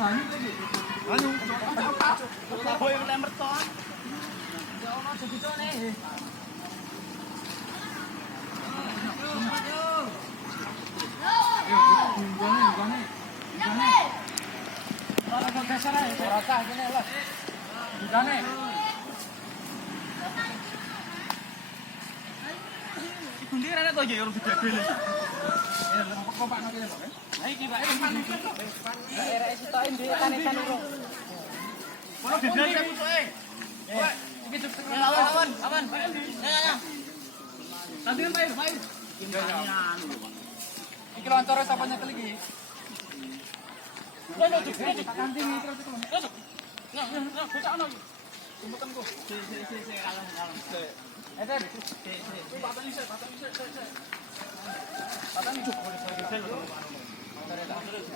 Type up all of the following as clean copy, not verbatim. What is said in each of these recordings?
Anu, tak boleh ketemper ton. Ya ono sedikone. Gundir ana to ya urung didadel. Kompak nang kene, Pak. Ha iki, Pak. Daerah sitoke ndek tanisan lho. Ono didadel ya pucuke. Pak, iki cepet. Aman. Ya. Tandingan Pak, Pak. Kimpanian lho, Pak. Iki loncore sapa nyekel iki? Ono dikene kanting terus iku. Nah, becak ono iki. Jemputanku. Si, kalem. Eder. Patani sik. Patani cuk.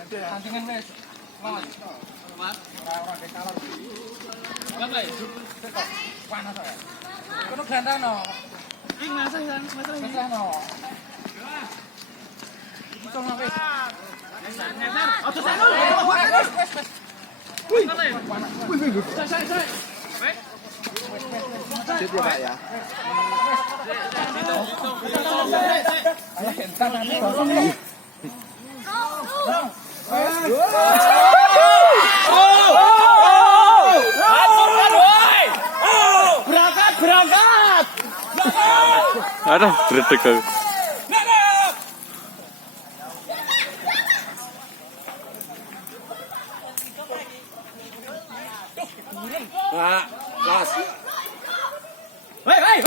Kantingan wis. Mas. Ora dekalor. Enggak, Pak. Panas ya. Kono gantano. Iki masah no. Iki kono wis. Ngeser. Ojo sano. Wis. Wih. Saya. Wis ya, Pak ya. Ayo kentan nanti kosong nih. Berangkat. Ada berdek aku. Pak, los. Hei.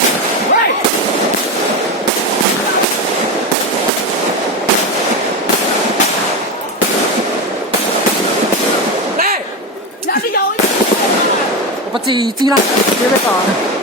Apa cici lah? Dia betul.